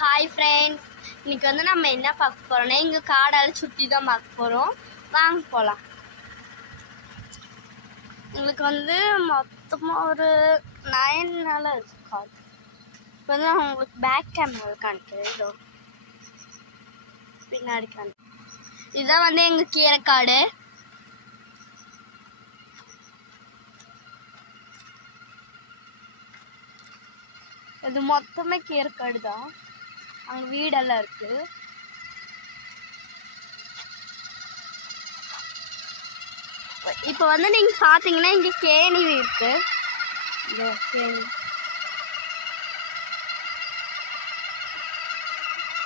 Hi friends, இன்னைக்கு வந்து நம்ம என்ன பார்க்க போறோம்னா இங்கே காடால் சுற்றி தான் பார்க்க போகிறோம். வாங்க போகலாம். எங்களுக்கு வந்து மொத்தமாக ஒரு 9 நாளாக இருக்கு காடு. இப்போ வந்து நான் உங்களுக்கு பேக் கேமரா காணிக்கிறேன். இதோ பின்னாடி காணி. இதுதான் வந்து எங்கள் கீரைக்காடு. இது மொத்தமே கீரைக்காடு தான். அங்கே வீடெல்லாம் இருக்கு. இப்போ வந்து நீங்க பாத்தீங்கன்னா இங்க கேணி இருக்கு.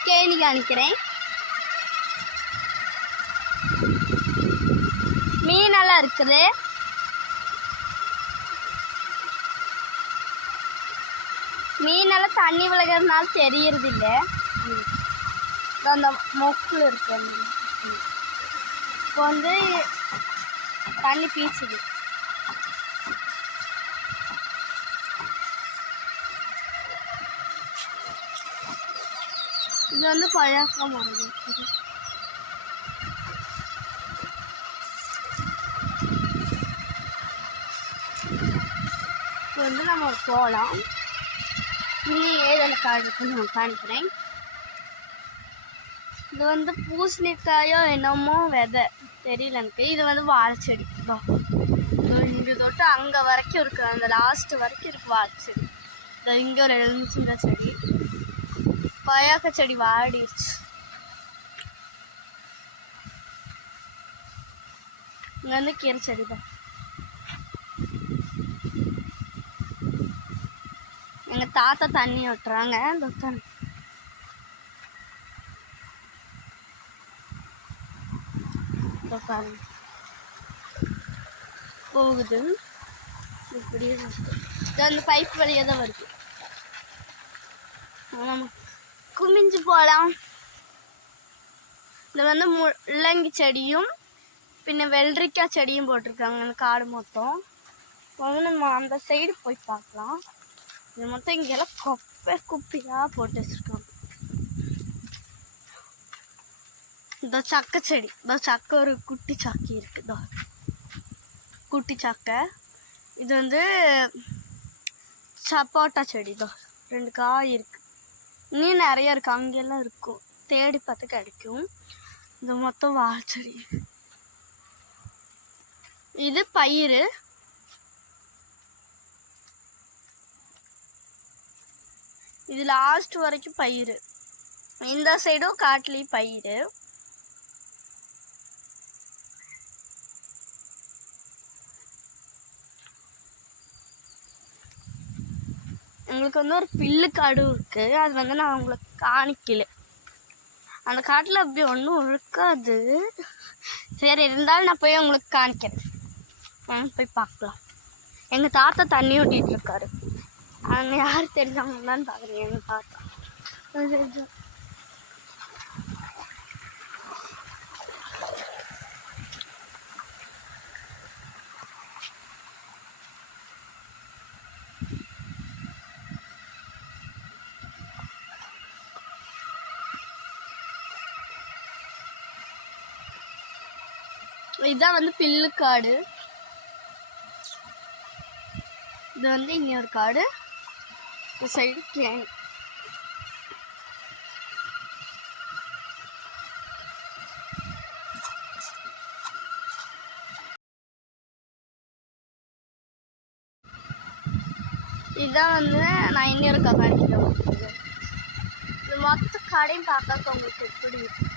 கேணி காணிக்கிறேன். மீனெல்லாம் இருக்குது. மீனெல்லாம் தண்ணி விலகிறதுனால தெரியறது இல்லை. அந்த மொக்குல இருக்கு. இப்போ வந்து தண்ணி பீச்சுது. இது வந்து கொய்யாக்கா மரம். இப்போ வந்து நம்ம போகலாம். இன்னும் ஏதோ காடு இருக்குன்னு நான் காணிக்கிறேன். இது வந்து பூசணிக்காயோ என்னமோ விதை தெரியல எனக்கு. இது வந்து வாழை செடி. இங்கே தொட்டு அங்கே வரைக்கும் இருக்கு. அந்த லாஸ்ட் வரைக்கும் இருக்கு வாழை செடி. இங்கே ஒரு எலுமிச்சங்க செடி, கொய்யாக்கா செடி வாடிடுச்சு. இங்கே வந்து கீரை செடி தான். எங்கள் தாத்தா தண்ணி விட்டுறாங்க. போகுது இப்படியே. அந்த பைப் வழியாக தான் வருது. குமிஞ்சு போகலாம். இதில் வந்து முள்ளங்கி செடியும் பின்ன வெள்ளரிக்காய் செடியும் போட்டிருக்காங்க. அந்த காடு மொத்தம் வந்து நம்ம அந்த சைடு போய் பார்க்கலாம். இது மொத்தம் இங்கெல்லாம் குப்பையாக போட்டு வச்சுருக்காங்க. இந்த சக்கை செடி, இந்த சக்கை ஒரு குட்டி சக்கை இருக்குது. குட்டி சக்கை. இது வந்து சப்போட்டா செடி தான். 2 காய் இருக்கு. இன்னும் நிறைய இருக்கு. அங்கெல்லாம் இருக்கும். தேடி பார்த்து கிடைக்கும். இது மொத்தம் வாழை செடி. இது பயிறு. இது லாஸ்ட் வரைக்கும் பயிறு. இந்த சைடும் காட்டுலேயும் பயிறு. எங்களுக்கு வந்து ஒரு பில்லு காடு இருக்கு. அது வந்து நான் உங்களுக்கு காணிக்கல. அந்த காட்டில் அப்படி ஒன்றும் இருக்காது. சரி, இருந்தாலும் நான் போய் உங்களுக்கு காணிக்கிறேன். போய் பார்க்கலாம். எங்கள் தாத்தா தண்ணி ஊட்டிகிட்டு இருக்காரு. அங்கே யார் தெரிஞ்சவங்கன்னு பார்க்குறேன். எங்கள் தாத்தா இதுதான் வந்து பில்லுக்காடு. இது வந்து இன்னொரு காடு. இந்த சைடு கேணி. இதுதான் வந்து நான் இன்னொரு காணிக்கிறேன். இது மொத்த காடையும் பார்க்க உங்களுக்கு எப்படி இருக்கு.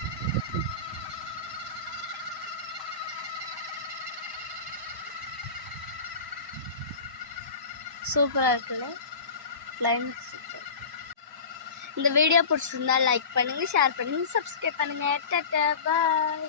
சூப்பராக இருக்குல்ல. Climate super. இந்த வீடியோ பிடிச்சிருந்தா லைக் பண்ணுங்கள், ஷேர் பண்ணுங்கள், சப்ஸ்கிரைப் பண்ணுங்கள். டாடா பாய்.